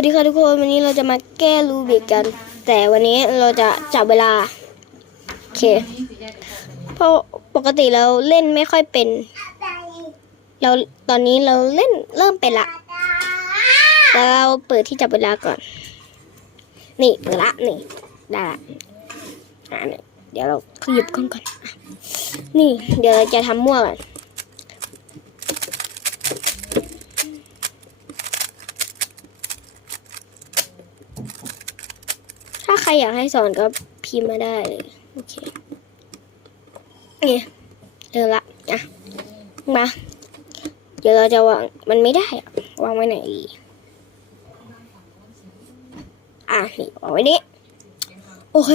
วัสดีค่ะทุกคนวันนี้เราจะมาแก้รูบิกกัน แต่วันนี้เราจะจับเวลาโอเคเพราะปกติเราเล่นไม่ค่อยเป็น เราตอนนี้เราเล่นเริ่มเป็นละแต่เราเปิดที่จับเวลาก่อน นี่เปิดละนี่ได้ละอะนี่เดี๋ยวเราขยิบกล้องก่อนนี่ เดี๋ยวเราจะทำมั่วก่อน ถ้าใค รอยากให้สอนก็พิมพ์มาได้เลยโอเคเนี่ยเริ่มละอะมาเดี๋ยวเราจะวางมันไม่ได้อะวางไว้ไหนดีอะนี่วางไว้นี้โอเค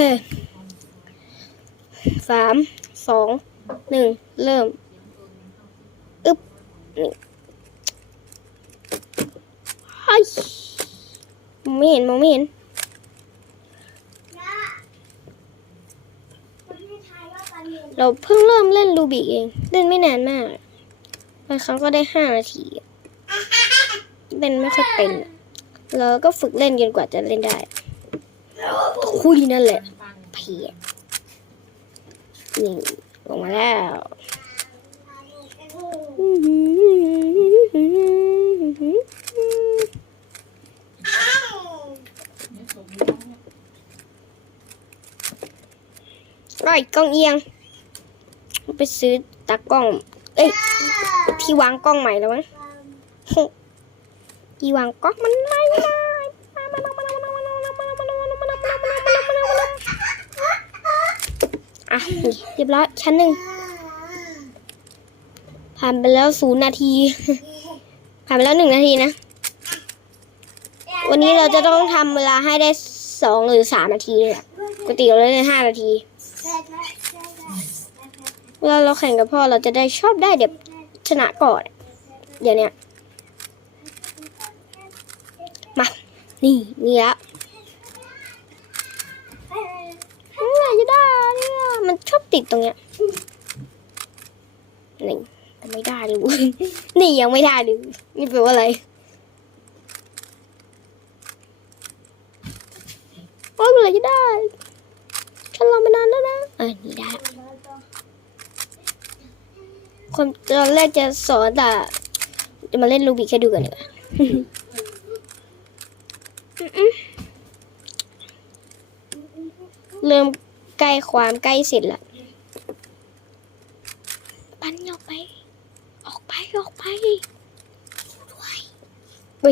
สามสองหนึ่งเริ่มอึ๊บนี่เฮ้ยมองไม่เห็นมองไม่เห็น เราเพิ่งเริ่มเล่นรูบิกเอง เล่นไม่นานมากบางครั้งก็ได้ห้านาทีเล่นไม่ค่อยเป็นอะเราก็ฝึกเล่นจนกว่าจะเล่นได้คุยนั่นแหละเพียนี่ลงมาแล้วไอ้ยกองเอียง ไปซื้อตากล้อง เอ้ยที่วางกล้องใหม่แล้วมั้งที่วางกล้องมันไม่ได้อะเรียบร้อยชั้นหนึ่งผ่านไปแล้วศูนย์นาที ผ่านไปแล้วหนึ่งนาทีนะ วันนี้เราจะต้องทำเวลาให้ได้สองหรือสามนาทีปกติเราเล่นห้านาที เวลาเราแข่งกับพ่อเราจะได้ชอบได้เดี๋ยวชนะก่อน เดี๋ยวนี้มา นี่นี่ละเมื่อไรจะได้เนี่ย มันชอบติดตรงเนี้ยนี่งไม่ได้เลยนี่ยังไม่ได้เลยนี่แปลว่าอะไรโอ้ยเมื่อไรจะได้ฉันรอมานานแล้วนะเออนี่ได้ คนตอนแรกจะสอนแต่จะมาเล่นลูบีแค่ดูกันดีกว่าเริ่มใกล้ความใกล้เสร็จละปันออกไป ออกไป ออกไปไป